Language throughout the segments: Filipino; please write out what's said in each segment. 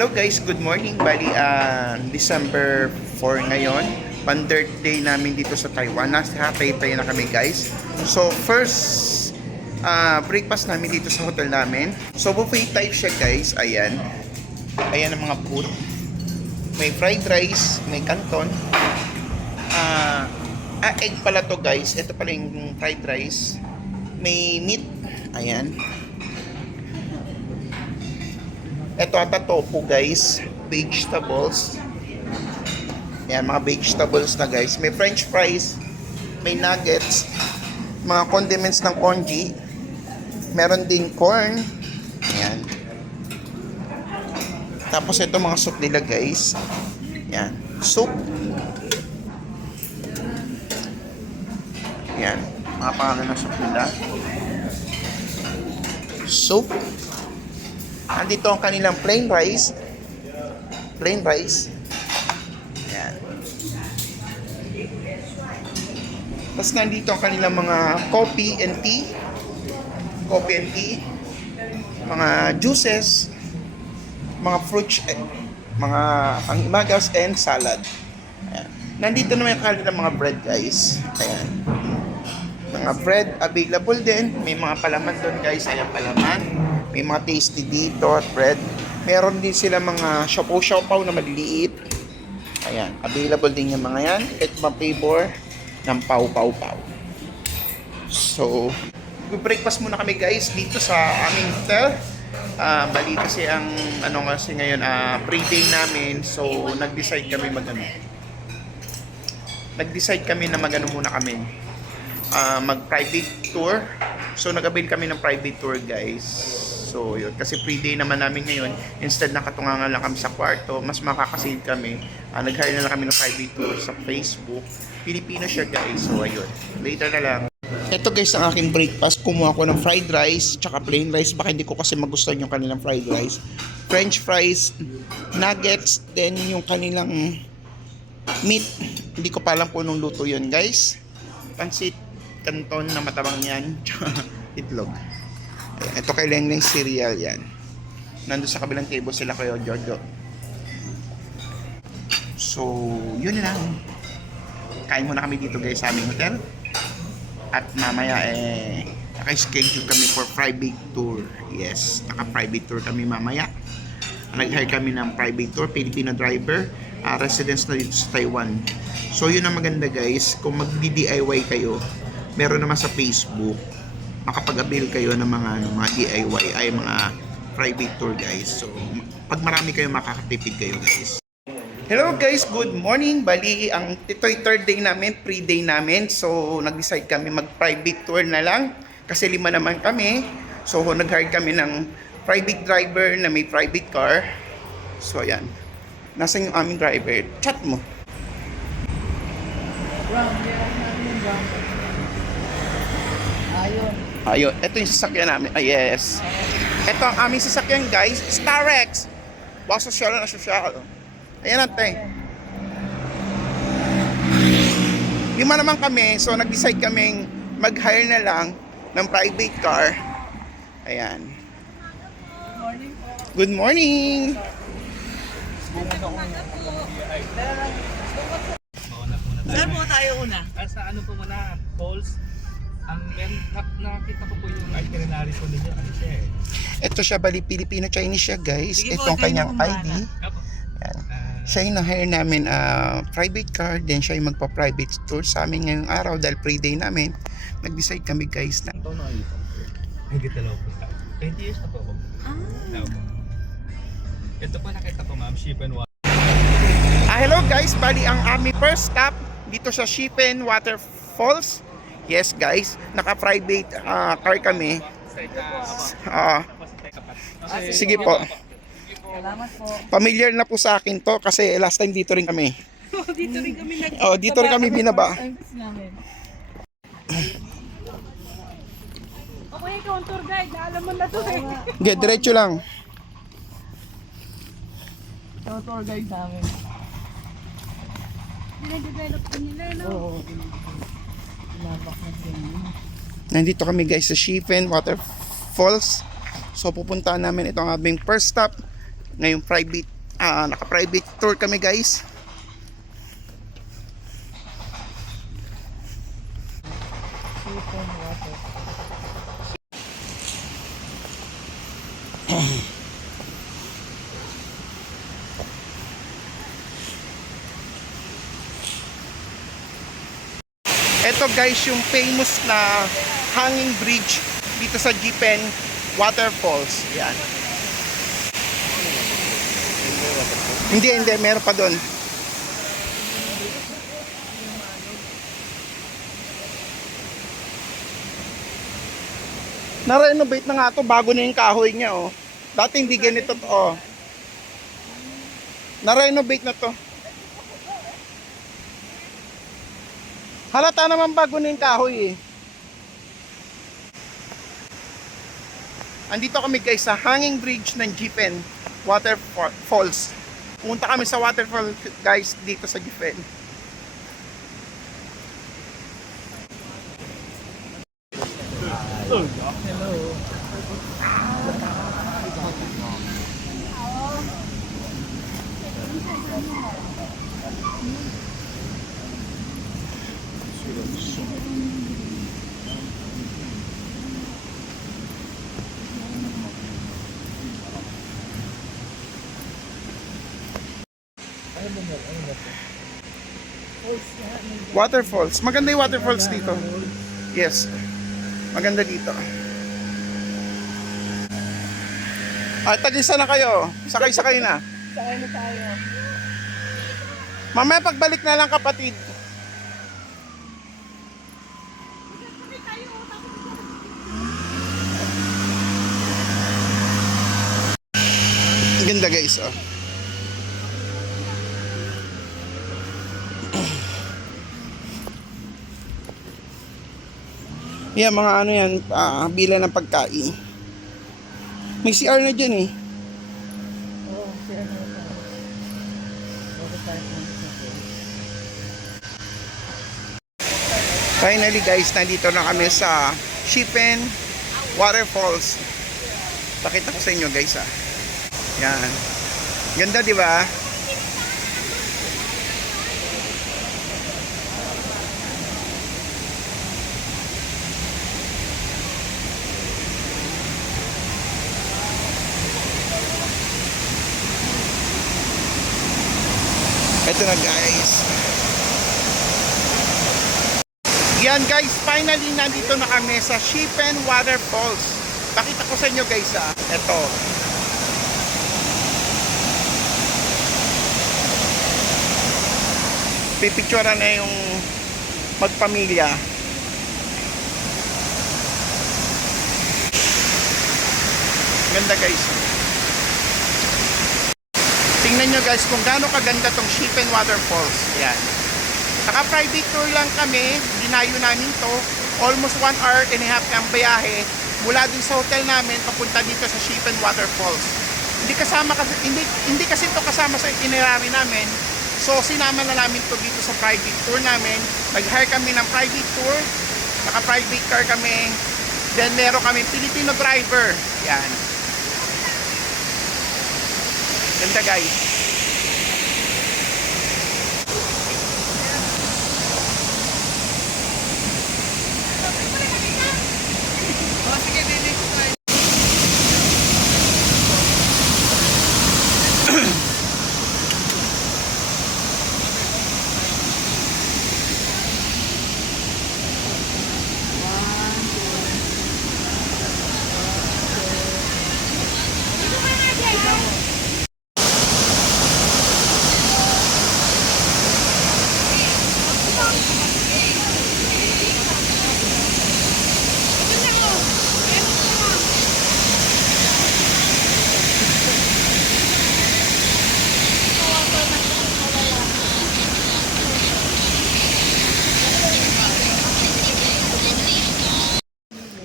Hello guys, good morning. Bali, December 4 ngayon. Pan-third day namin dito sa Taiwan. Nasa Taipei na kami guys. So first breakfast namin dito sa hotel namin. So buffet type siya guys. Ayan. Ayan ang mga food. May fried rice, may canton. Egg pala to guys. Ito pala yung fried rice. May meat. Ayan. Ito ata tofu guys, vegetables. Yan, mga vegetables na guys. May french fries, may nuggets, mga condiments ng congee. Meron din corn. Yan. Tapos ito mga soup nila guys. Yan, soup. Yan, mga pangalan ng soup nila. Soup. Andito ang kanilang plain rice. Plain rice. Yan. Tapos nandito ang kanilang mga coffee and tea. Coffee and tea. Mga juices. Mga fruits. Mga pang-imagas and salad. Ayan. Nandito naman ang kanilang mga bread guys. Ayan. Mga bread available din. May mga palaman doon guys. Ayan palaman. May mga tasty dito at bread. Meron din sila mga siopaw na maliliit. Ayan, available din yung mga yan. Ito mga flavor ng pau-pau-pau. So, breakfast muna kami guys dito sa aming hotel. Bali kasi ang kasi ngayon pre-day namin. So, nag-decide kami na muna kami. Mag-private tour. So, nag-avail kami ng private tour guys. So, yun. Kasi pre-day naman namin ngayon. Instead nakatungangan lang kami sa kwarto, mas makakasave kami. Nag-hire na lang kami ng private tour sa Facebook. Pilipino siya guys. So, ayun. Later na lang. Ito guys ang aking breakfast. Kumuha ko ng fried rice, tsaka plain rice. Baka hindi ko kasi magustuhan yung kanilang fried rice. French fries, nuggets, then yung kanilang meat. Hindi ko pa alam kung anong luto yun guys. Pansit, canton na matabang yan. Itlog. Ito kay Lengleng cereal yan. Nandun sa kabilang table sila kayo, Jojo. So, yun lang. Kain muna kami dito guys sa aming hotel. At mamaya naka-schedule kami for private tour. Yes, naka-private tour kami mamaya. Nag-hire kami ng private tour, Filipino driver, residence na dito sa Taiwan. So, yun ang maganda guys. Kung mag-DIY kayo, meron naman sa Facebook. Makapag-avail kayo ng mga DIY ay mga private tour guys. So, pag marami kayo makakatipid kayo guys. Hello guys, good morning. Bali, ito'y third day namin, pre-day namin. So, nag-decide kami mag-private tour na lang. Kasi 5 naman kami. So, nag-hire kami ng private driver na may private car. So, ayan. Nasaan yung aming driver? Chat mo. Ayun, ito yung sasakyan namin. Yes. Ito ang aming sasakyan guys, Starex. Wow, sosyal na sosyal. Ayan natin. 5 naman kami, so nag-decide kaming mag-hire na lang ng private car. Ayan. Good morning. Saan po tayo una? Sa ano po muna, Falls. Ang nakita ko po yung itinerary po ninyo, ano siya eh. Ito siya, bali Filipino-Chinese siya guys. Sige po, Ito ang kanyang tayo na ID. kumana. Yan. Siya yung na-hire namin private car, then siya yung magpa-private tour sa amin ngayong araw dahil pre-day namin. Nag-decide kami guys na Ang tono ay ito. Hindi talaw po. 20 years na po ako. Ito po nakita ko ma'am, Ship and Water. hello guys, bali ang aming first stop dito sa Shipen Waterfalls. Yes guys, naka-private car kami. Sige po. Salamat po. Familiar na po sa akin to kasi last time dito rin kami. Dito rin kami Dito rin kami binaba. Okay, ikaw ang tour guide. Alam mo na to eh. Okay, diretso lang. Ikaw ang tour guide namin. Dine-develop ko nila, no? Oo. Nandito kami guys sa Shipen Waterfalls. So pupuntahan namin itong aming first stop Ngayong private, naka-private tour kami guys. Ito guys yung famous na hanging bridge dito sa Jipen Waterfalls. Yan. Hindi, meron pa doon. Na-renovate na nga to, bago na yung kahoy niya oh. Dati hindi ganito to oh. Na-renovate na to. Halata naman bago na yung kahoy eh. Andito kami guys sa hanging bridge ng Jipen Waterfalls. Pumunta kami sa waterfall guys dito sa Jipen. Waterfalls. Maganda yung waterfalls dito. Yes. Maganda dito. Tag-isa na kayo. Sakay-sakay na. Sakay na tayo. Mamaya pagbalik na lang kapatid. Ang ganda guys oh. Yan, mga ano yan, bilang ng pagkain. May CR na dyan eh. Oo, siya na ito. Finally guys, nandito na kami sa Jipen Waterfalls. Pakita ko sa inyo guys ah. Yan. Ganda di ba? Ito na guys. Yan guys, finally nandito na kami sa Jipen Waterfalls. Pakita ko sa inyo guys ah. Ito. Pipicturean na yung magpamilya. Ganda guys. Tingnan nyo guys kung gaano kaganda tong Jipen Waterfalls. Yan. Naka-private tour lang kami. Dinayo namin to. Almost 1 hour and a half ang biyahe mula dun sa hotel namin papunta dito sa Jipen Waterfalls. Hindi kasi to kasama sa itinerary namin. So sinama na namin to dito sa private tour namin. Nag-hire kami ng private tour. Naka-private car kami. Then meron kami Filipino driver. Yan. Ganda guys.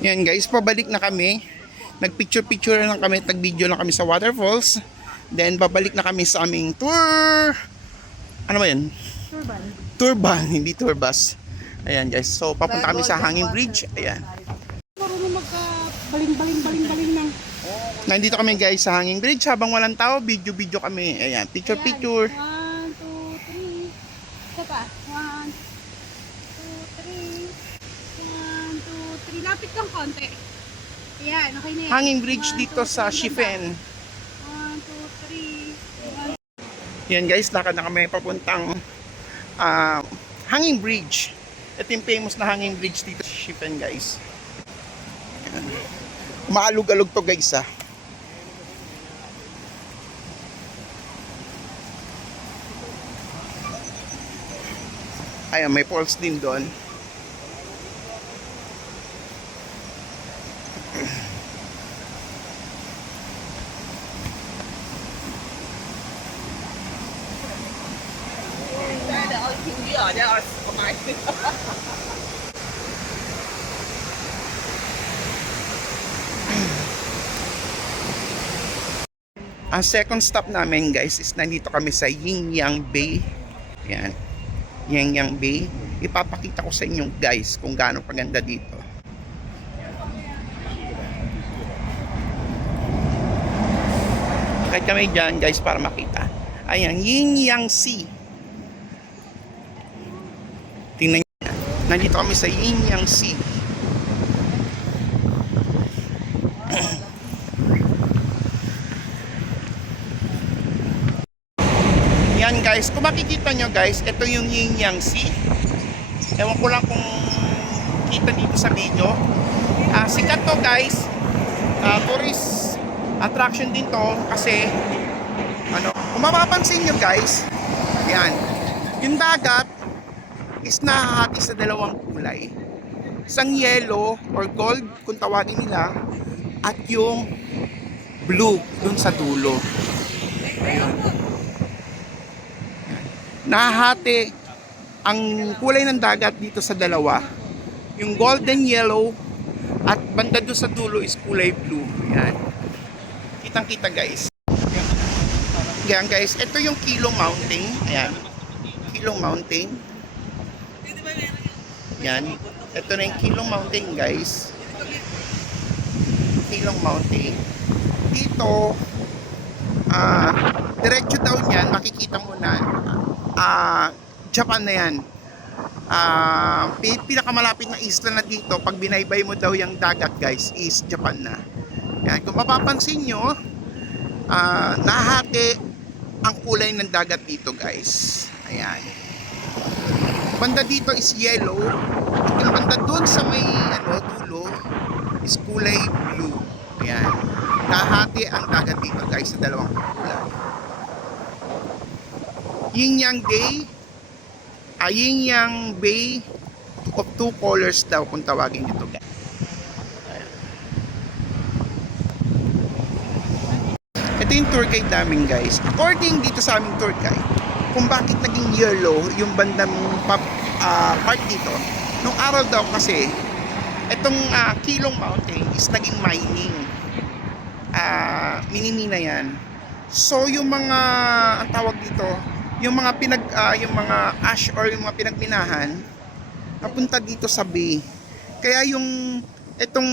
Yan guys, pabalik na kami. Nagpicture-picture lang kami, nag-video lang kami sa waterfalls. Then babalik na kami sa aming tour. Ano ba yan? Turban. Turban, hindi tour bus. Ayan guys, so papunta kami sa hanging bridge. Ayan. Marunong magka baling ng Nandito kami guys sa Hanging Bridge habang walang tao, video kami. Ayan, picture. 1, 2, 3. Isa pa. 1, 2, 3. 1, 2, 3. Lapit kang konti. Ayan, okay na yan. Hanging Bridge 1, dito 2, sa 3, Shifen. 1, 2, 3. Yan guys, lakad na kami papuntang Hanging Bridge. Ito yung famous na Hanging Bridge dito sa Shifen guys. Ayan. Maalog-alog to guys ah. Ayan, may falls din doon. Ang second stop namin guys is nandito kami sa Yin-Yang Bay. Yan. Yin-Yang Bay. Ipapakita ko sa inyo guys kung gaano paganda dito. Kahit kami dyan guys para makita. Ayan, Yin-Yang Sea. Tingnan nyo. Nandito kami sa Yin-Yang Sea. Yan guys, kung makikita nyo guys, ito yung Yin-Yang Sea. Ewan ko lang kung kita dito sa video. Sikat to guys. Tourist attraction din to kasi kung mapapansin nyo guys, yan, yung dagat is nahahati sa dalawang kulay. Isang yellow or gold kung tawagin nila, at yung blue dun sa dulo. Ayun. Nahahati ang kulay ng dagat dito sa dalawa. Yung golden yellow at banda doon sa dulo is kulay blue. Yan. Kitang-kita guys. Yan guys, ito yung Kilong Mountain. Ayan. Kilong Mountain. Yan. Ito na yung Kilong Mountain guys. Kilong Mountain. Dito, diretso daw niyan, makikita mo na Japan na yan. Pinakamalapit na isla na dito pag binaybay mo daw yung dagat guys is Japan na. Yan. Kung mapapansin nyo, nahati ang kulay ng dagat dito guys. Ayan. Banda dito is yellow at yung banda dun sa may dulo is kulay blue. Ayan. Nahati ang dagat dito guys sa dalawang kulay. Yin-Yang Day, Yin-Yang Bay of two colors daw kung tawagin dito guys. Ito yung tour guide namin guys. According dito sa aming tour guide, kung bakit naging yellow yung bandang part dito, nung araw daw kasi itong Kilong Mountain is naging mining. Minimina yan. So yung mga ang tawag dito, yung mga yung mga ash or yung mga pinagminahan napunta dito sa bay. Kaya yung itong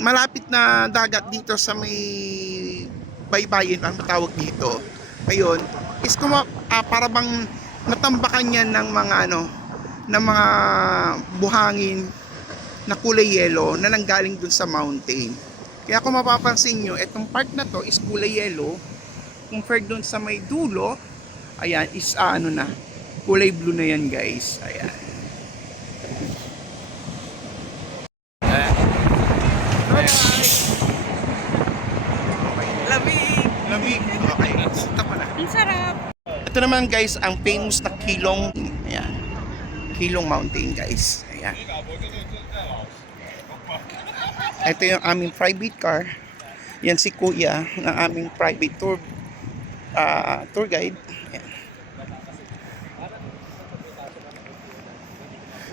malapit na dagat dito sa may baybayin ang tawag dito. Ayun, is para bang natambakan yan ng mga ng mga buhangin na kulay yellow na nanggaling dun sa mountain. Kaya kung mapapansin nyo, itong part na to is kulay yellow compared dun sa may dulo. Ayan, is na, kulay blue na yan guys. Ayan. Lamig. Okay, sita pa na. Ang sarap. Ito naman guys, ang famous na Kilong. Ayan. Kilong Mountain guys. Ayan. Ito yung aming private car. Yan si Kuya ng aming private tour guide. Ayan.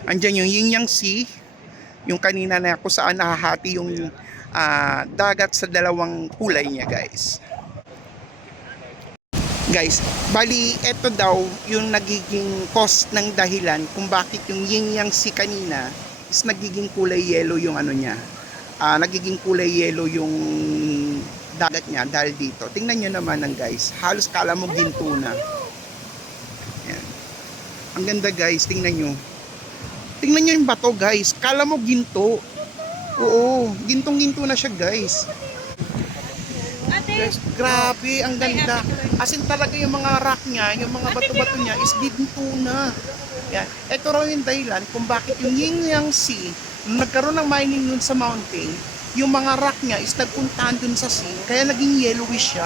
Andyan yung Yin-Yang Sea, yung kanina na kung saan nahahati yung dagat sa dalawang kulay niya guys. Guys, bali ito daw yung nagiging cause ng dahilan kung bakit yung Yin-Yang Sea kanina is nagiging kulay yellow yung niya. Nagiging kulay yellow yung dagat niya dahil dito. Tingnan nyo naman ng guys, halos kala mo ginto na. Yan. Ang ganda guys, tingnan nyo. Tingnan nyo yung bato guys, kala mo ginto. Oo, gintong-ginto na siya guys. Ate, Guys, grabe, ang ganda. As in talaga yung mga rock niya, yung mga bato-bato niya is ginto na. Yan. Ito raw yung dahilan kung bakit yung Yin-Yang Sea, nung nagkaroon ng mining nun sa mountain, yung mga rock niya is nagpuntahan dun sa sea, kaya naging yellowish siya.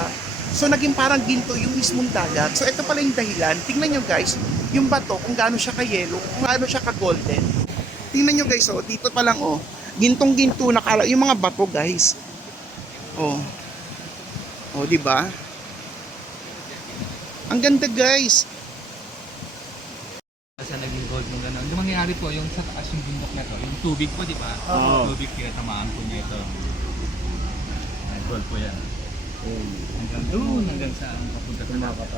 So naging parang ginto yung mismong dagat. So ito pala yung dahilan. Tingnan nyo guys, yung bato kung gaano siya ka-yellow, kung gaano siya ka-golden. Tingnan nyo guys, oh, dito pa lang oh, gintong-ginto na kala, yung mga bato guys. Oh. Oh, di ba? Ang ganda guys. Kasi naging gold nung gano'n. Yung mangyayari po, yung sa taas yung bundok na to, yung tubig po, di ba? Oo. Yung tubig, tinatamaan po niya ito. Ay, gold po yan. Hanggang doon, hanggang saan papunta sa dagat.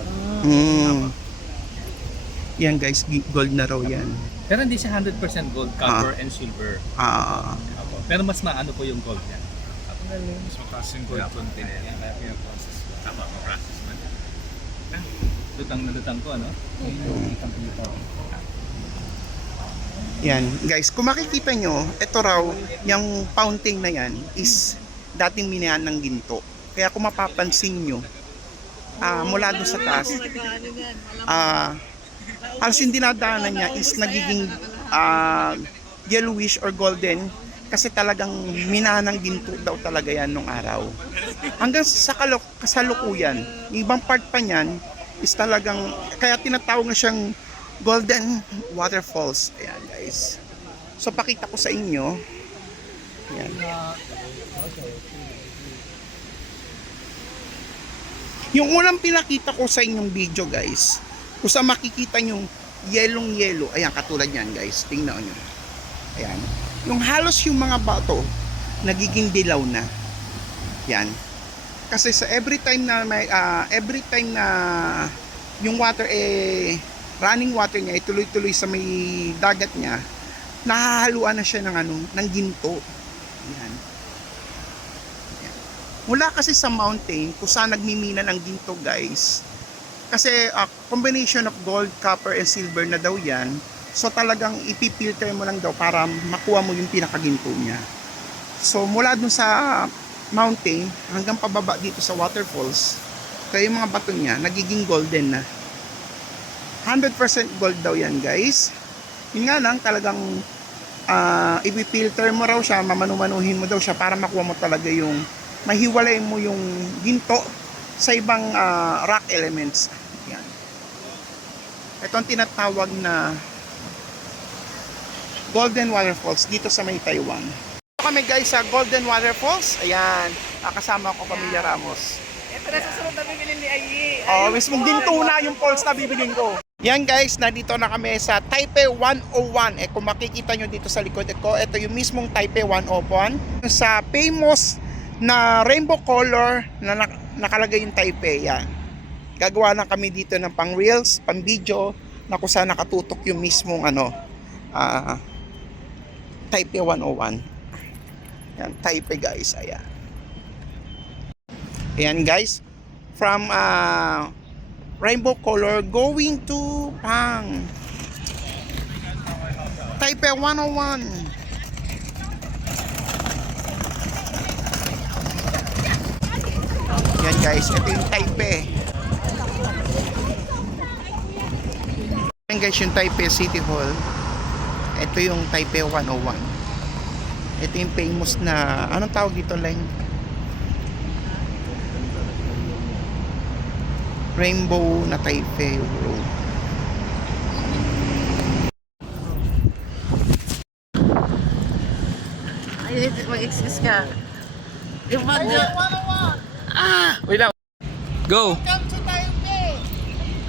Yan guys, gold na raw yan. Pero hindi siya 100% gold, copper, and silver. Opo. Pero mas maano po yung gold niya. Mas mataas yung gold content. Kaya process. Tama, process man. Lutang na lutang ko, ano? Yan, guys, kung makikita nyo, ito raw, yung fountain na yan is dating minahan ng ginto. Kaya kung mapapansin nyo, mula doon sa taas, halos yung dinadaanan niya is nagiging yellowish or golden kasi talagang minahan ng ginto daw talaga yan nung araw. Hanggang sa kasalukuyan, yung ibang part pa niyan is talagang, kaya tinatawag na siyang Golden Waterfalls. Ayan guys. So pakita ko sa inyo. Ayan. Yung unang pinakita ko sa inyong video guys, kung saan makikita yung yellow. Ayan, katulad yan guys. Tingnan nyo. Ayan. Yung halos yung mga bato, nagiging dilaw na. Yan. Kasi sa every time na yung water running water niya tuloy-tuloy sa may dagat niya, nahahaluan na siya ng ginto. Yan. Yan. Mula kasi sa mountain kung saan nagmimina ng ginto guys. Kasi combination of gold, copper and silver na daw yan. So talagang ipipilter mo lang daw para makuha mo yung pinakaginto niya. So mula dun sa mountain hanggang pababa dito sa waterfalls, kaya yung mga bato niya nagiging golden na. 100% gold daw yan guys. Yun nga lang talagang ipipilter mo raw siya, mamanumanuhin mo daw siya para makuha mo talaga yung mahiwalay mo yung ginto sa ibang rock elements. Yan. Ito ang tinatawag na Golden Waterfalls dito sa may Taiwan. Ito kami guys sa Golden Waterfalls. Ayan, kasama ko Pamilya Ramos. Ito na susunod na bibili ni Ayi. Oh, mismong ginto na yung falls na bibilin ko. Yan guys, nandito na kami sa Taipei 101. Kung makikita nyo dito sa likod ko, ito yung mismong Taipei 101. Sa famous na rainbow color na nakalagay yung Taipei. Yan. Gagawa na kami dito ng pang reels, pang video, na kung saan nakatutok yung mismong Taipei 101. Yan, Taipei guys, ayan. Ayan guys, from rainbow color going to pang Taipei 101. Yan guys, ito yung Taipei. Yan guys, yung Taipei City Hall. Ito yung Taipei 101. Ito yung famous na, anong tawag dito lang? Rainbow na Taipei Road. Ay, mag-excuse ka. Yung mag... Wait lang. Go! Welcome to Taipei!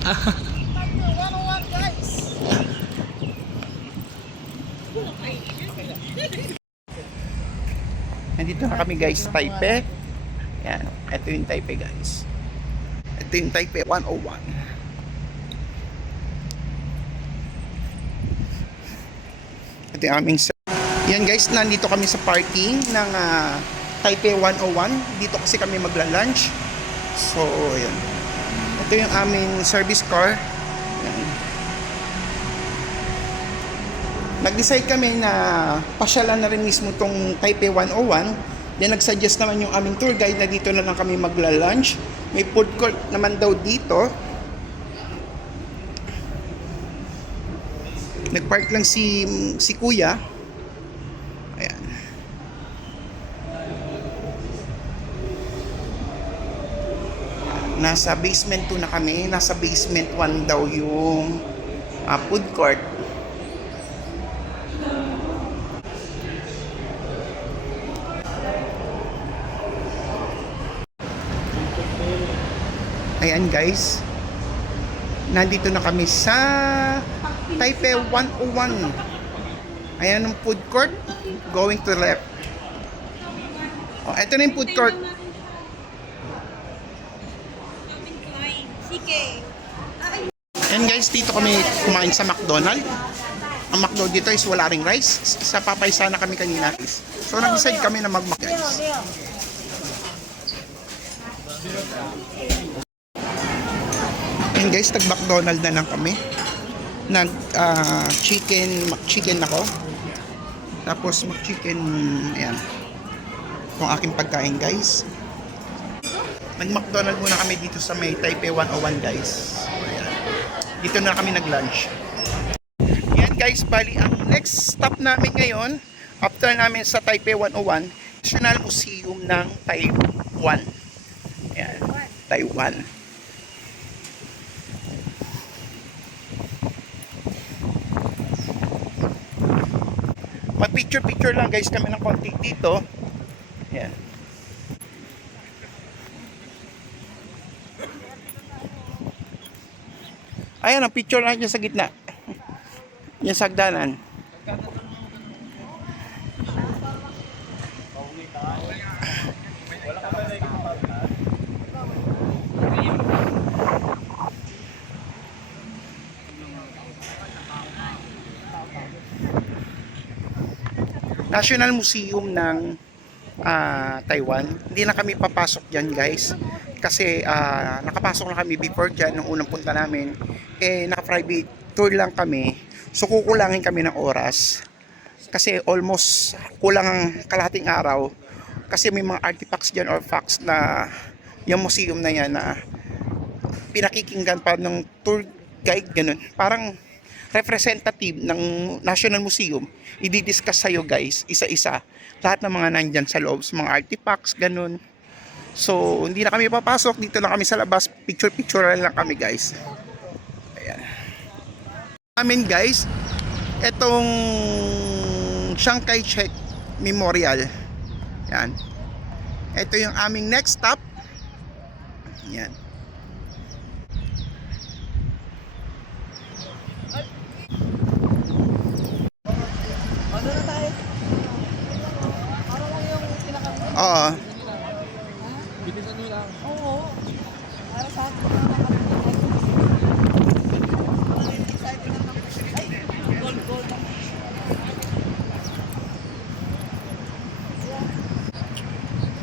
Taipei 101 guys! Nandito na kami guys sa Taipei. Yan, ito yung Taipei guys. Ito yung Taipei 101. Ito yung aming yan guys, nandito kami sa parking ng Taipei 101. Dito kasi kami magla-lunch. So, ayan. Ito yung aming service car. Ayan. Nag-decide kami na pasyalan na rin mismo tong Taipei 101. Then nag-suggest naman yung aming tour guide na dito na lang kami magla-lunch. May food court naman daw dito. Nag-park lang si Kuya. Ayan. Nasa basement 2 na kami. Nasa basement 1 daw yung food court. Ayan guys. Nandito na kami sa Taipei 101. Ayan ang food court. Going to the left. Oh, ito na yung food court. Ayan guys, dito kami kumain sa McDonald's. Ang McDo dito is wala ring rice. Sa Papay sana kami kanina. So nag-decide kami na mag-Mac guys. Ayan guys, tag-McDonald's na lang kami. Chicken ako. Tapos mag-chicken, ayan. Itong aking pagkain guys. Nag-McDonald's muna kami dito sa may Taipei 101 guys. Ayan. Dito na kami nag-lunch. Ayan guys, bali ang next stop namin ngayon, after namin sa Taipei 101, National Museum ng Taiwan. Ayan, Taiwan. Mag-picture lang guys kami ng konti dito. Ayan. Ayan, ang picture lang dyan sa gitna. Yan sa hagdanan. National Museum ng Taiwan. Hindi na kami papasok dyan guys. Kasi nakapasok na kami before dyan nung unang punta namin. Naka-private tour lang kami. So kukulangin kami ng oras. Kasi almost kulang ang kalahating araw. Kasi may mga artifacts dyan or facts na yung museum na yan na pinakikinggan pa ng tour guide, ganun. Parang representative ng National Museum, i-discuss sa'yo guys, isa-isa, lahat ng mga nandyan sa loob, mga artifacts, ganun. So, hindi na kami papasok, dito lang kami sa labas, picture lang kami guys. Ayan. Amin guys, etong Chiang Kai-shek Memorial. Ayan. Ito yung aming next stop. Ayan. Oo. Bilisan nyo lang. Oo. Para sa akin. Gold.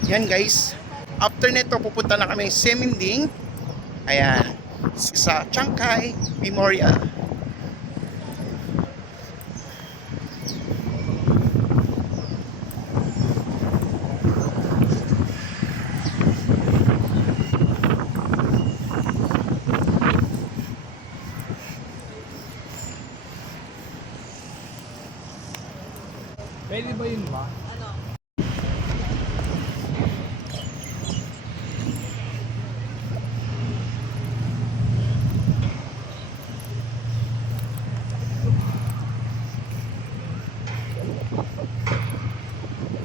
Yan guys. After nito pupunta na kami sa Seminding. Ayan. Sa Chiang Kai Memorial. Pwede ba yun ba? Ano?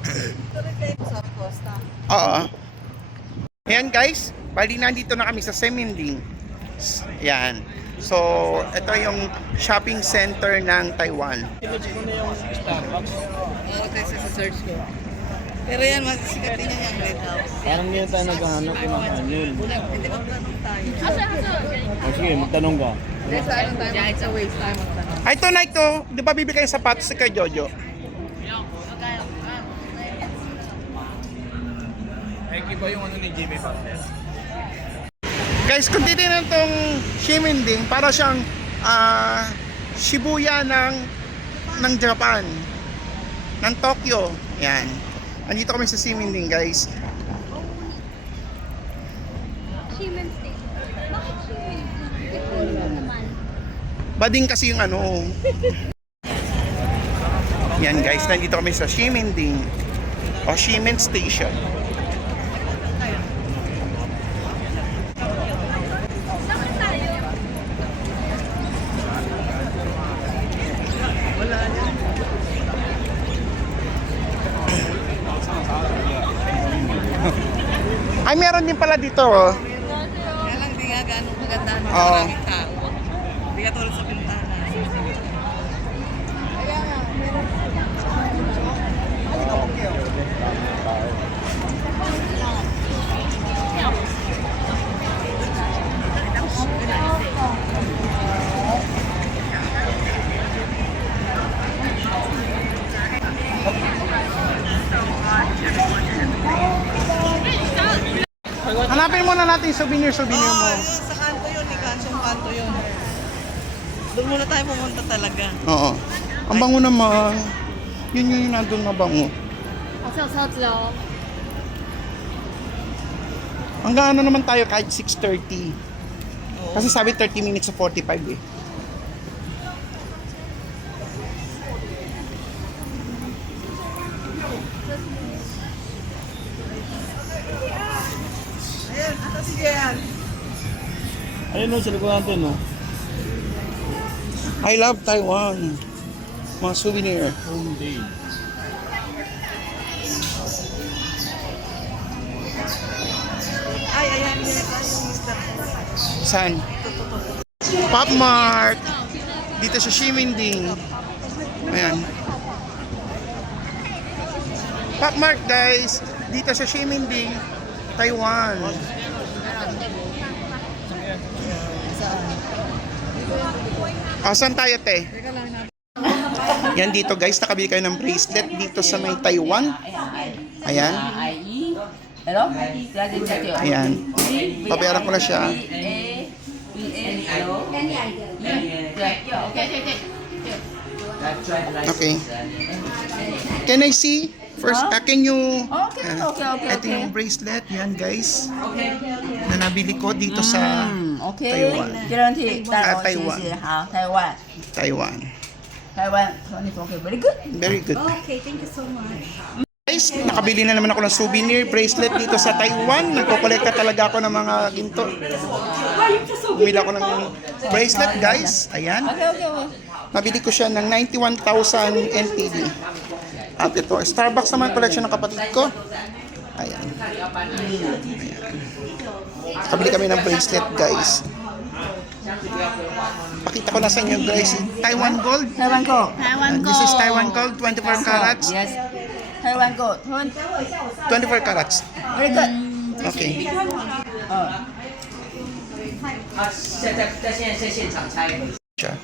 Ito rin kayo sa Costa. Oo. Ayan guys, bali nandito na kami sa Seminding. Ayan. So, ito yung shopping center ng Taiwan. Image mo na yung Starbucks. Oo, kasi sa search ko. Pero yan, masisikat din yan yung Red House. Parang ngayon tayo naghahanap ng mga yun. Hindi magtanong tayo. O sige, magtanong ka. Hindi, sa ano tayo? Yeah, it's a waste tayo magtanong. Ay, ito na ito. Di ba bibigay yung sapatos kay Jojo? Nike po yung ano ni Jimmy Pastel. Guys, kung titignan tong Shiminding, para siyang Shibuya ng Japan. Ng Tokyo. Yan. Andito kami sa Shiminding, guys. Shimen Station. Bakit Shimen? Ito naman. Bading kasi yung ano. Yan guys, nandito kami sa Shiminding o Shimen Station. Saan tayo? Ay, meron din pala dito oh. Kaya lang di nga ganong maganda. Oo. Maraming tao. Hindi ka tulad sa Bintana. Kaya nga, meron. Hanapin muna natin yung souvenir Oo, mo. yun, sa kanto yun. Kansong kanto yun. Doon muna tayo pumunta talaga. Oo. Ang bango naman. Yun yung nandun na bango. 好像车子哦。 Hanggang ano naman tayo kahit 6:30. Oo. Kasi sabi 30 minutes to 45 eh. Ayan, ito si Jehan. Ayun o, sa likuran natin o. I love Taiwan. Mga souvenir. Home day. Ay, ayan, yan tayo yung Mr. Saan? Pop Mart. Dito sa Shiminding. Ayan. Pop Mart guys. Dito sa Shiminding, Taiwan. Saan tayo te? Yan dito guys, nakabili kayo ng bracelet dito sa may Taiwan. Ayan. Hello? Ayan. Pabayaran ko na siya. Hello? Okay. Can I see? First, can you... Okay. Ito yung bracelet. Yan guys. Na nabili ko dito sa Taiwan. Taiwan. Taiwan. Taiwan. Taiwan. 24K. Very good. Very good. Okay, thank you so much. Guys, nakabili na naman ako ng souvenir bracelet dito sa Taiwan. Nagkukolekta talaga ako ng mga ginto. Bumili ako ng bracelet guys. Ayan. Okay. Nabili ko siya ng 91,000 NTD. At ito, Starbucks naman collection ng kapatid ko. Ayan. Kabili kami ng bracelet guys. Pakita ko na sa inyo guys. Taiwan Gold. Taiwan Gold. And this is Taiwan Gold, 24 carats. Yes. Taiwan Gold. 24 carats. Very good. Okay. Siya.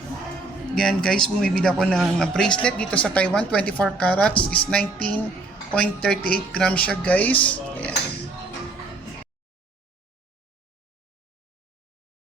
Yan guys, bumibili ako ng bracelet dito sa Taiwan. 24 carats is 19.38 grams siya guys.